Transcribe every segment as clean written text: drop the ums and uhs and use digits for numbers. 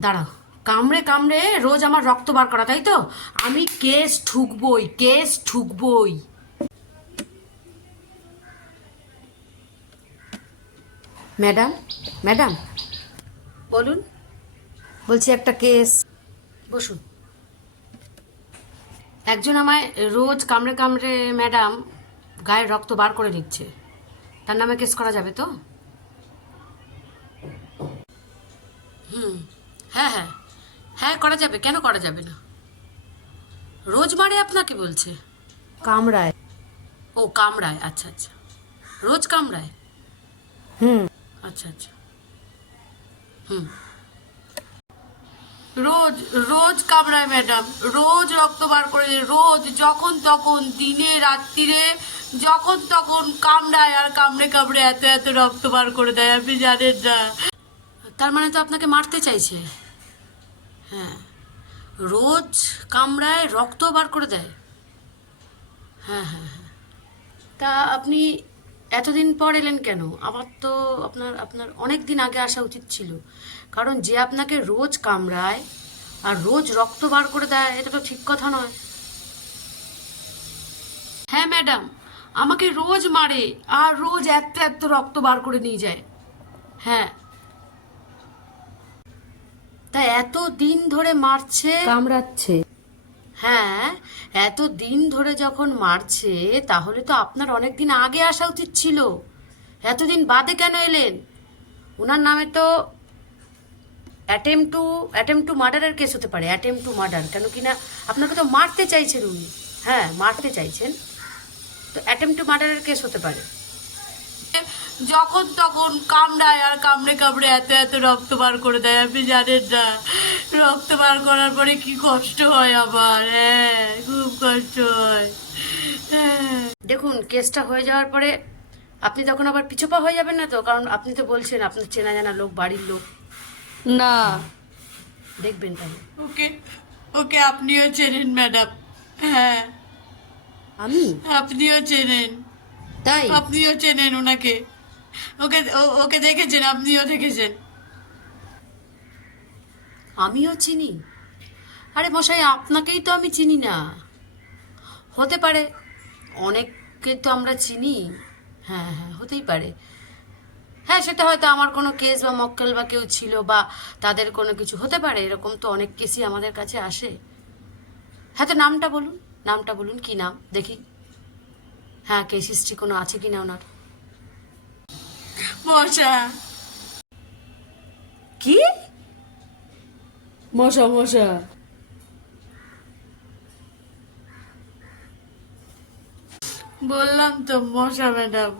দাঁড়াও, কামড়ে কামড়ে রোজ আমার রক্ত বার করা, তাই তো? আমি কেস ঠুকবই, কেস ঠুকবই। ম্যাডাম, ম্যাডাম, বলুন। বলছি একটা কেস। বসুন। একজন আমায় রোজ কামড়ে কামড়ে ম্যাডাম গায়ের রক্ত বার করে দিচ্ছে, তার নামে কেস করা যাবে তো? হ্যাঁ হ্যাঁ, হ্যাঁ করা যাবে, কেন করা যাবে না? রোজ মারে আপনাকে বলছে? কামড়ায়। ও কামড়ায়, আচ্ছা আচ্ছা, রোজ কামড়ায়। আচ্ছা আচ্ছা। রোজ রোজ কামড়ায় ম্যাডাম, রোজ রক্ত বার করে, রোজ যখন তখন, দিনে রাত্রিরে, যখন তখন কামড়ায়, আর কামড়ে কামড়ে এত এত রক্ত বার করে দেয়, আপনি জানেন না। তার মানে তো আপনাকে মারতে চাইছে? হ্যাঁ, রোজ কামড়ায়, রক্ত বার করে দেয়। হ্যাঁ হ্যাঁ হ্যাঁ। তা আপনি এতদিন পর এলেন কেন? আমার তো আপনার আপনার অনেক দিন আগে আসা উচিত ছিল, কারণ যে আপনাকে রোজ কামড়ায় আর রোজ রক্ত বার করে দেয়, এটা তো ঠিক কথা নয়। হ্যাঁ ম্যাডাম, আমাকে রোজ মারে আর রোজ এত এত রক্ত বার করে নিয়ে যায়। হ্যাঁ, তা এত দিন ধরে মারছে, কামড়াচ্ছে। হ্যাঁ, এত দিন ধরে যখন মারছে, তাহলে তো আপনার অনেক দিন আগে আসা উচিত ছিল। এতদিন বাদে কেন এলেন? ওনার নামে তো অ্যাটেম্প টু মার্ডারের কেস হতে পারে, অ্যাটেম্প টু মার্ডার। কেন কিনা আপনাকে তো মারতে চাইছেন উনি। হ্যাঁ, মারতে চাইছেন, তো অ্যাটেম্প টু মার্ডারের কেস হতে পারে। যখন তখন কামড়ায় আর কামড়ে কামড়ে এত এত রক্ত বার করে দেয়, আপনি জানেন না। রক্ত বার করার পরে কি কষ্ট হয় আমার, হ্যাঁ খুব কষ্ট হয়। হ্যাঁ। দেখুন, কেসটা হয়ে যাওয়ার পরে আপনি তখন আবার পিছপা হয়ে যাবেন না তো? কারণ আপনি তো বলছেন আপনার চেনা জানা লোক, বাড়ির লোক। না, দেখবেন তাহলে। ওকে, ওকে আপনিও চেনেন ম্যাডাম। হ্যাঁ, আমি আপনিও চেনেন, তাই? আপনিও চেনেন ওনাকে। ওকে ওকে দেখেছেন, আপনিও দেখেছেন। আমিও চিনি? আরে মশাই, আপনাকেই তো আমি চিনি না। হতে পারে, অনেককে তো আমরা চিনি। হ্যাঁ হ্যাঁ, হতেই পারে। হ্যাঁ, সেটা হয়তো আমার কোনো কেস বা মক্কেল বা কেউ ছিল, বা তাদের কোনো কিছু হতে পারে। এরকম তো অনেক কেসই আমাদের কাছে আসে। হ্যাঁ, তো নামটা বলুন, নামটা বলুন, কি নাম দেখি। হ্যাঁ, কেস হিস্ট্রি কোনো আছে কি না ওনার? মশা। কি? মশা মশা। বললাম তো মশা ম্যাডাম,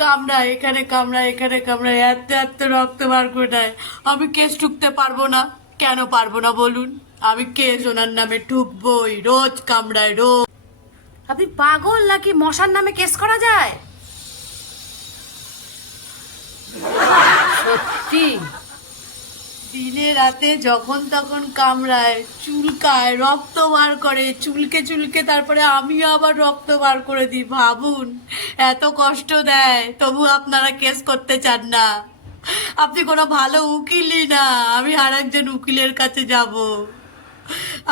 কামড়ায় এখানে, কামড়ায় এখানে, কামড়ায় এত এত রক্ত বার করে দেয়। আমি কেস ঠুকতে পারবো না। কেন পারবো না বলুন? আমি কেস ওনার নামে ঠুকবই, রোজ কামড়ায় রোজ। আপনি পাগল নাকি? মশার নামে কেস করা যায়? সত্যি? দিনে রাতে যখন তখন কামড়ায়, চুলকায়, রক্ত বার করে, চুলকে চুলকে, তারপরে আমিও আবার রক্ত বার করে দিই। ভাবুন, এত কষ্ট দেয়, তবু আপনারা কেস করতে চান না। আপনি কোনো ভালো উকিলই না, আমি আর একজন উকিলের কাছে যাব।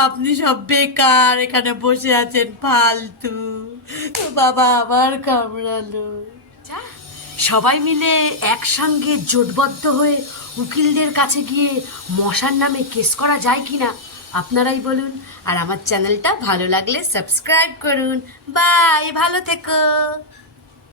আপনি সব বেকার এখানে বসে আছেন ফালতু। বাবা আবার কামড়ালো। সবাই মিলে একসঙ্গে জোটবদ্ধ হয়ে উকিলদের কাছে গিয়ে মশার নামে কেস করা যায় কি না, আপনারাই বলুন। আর আমার চ্যানেলটা ভালো লাগলে সাবস্ক্রাইব করুন। বাই, ভালো থেকো।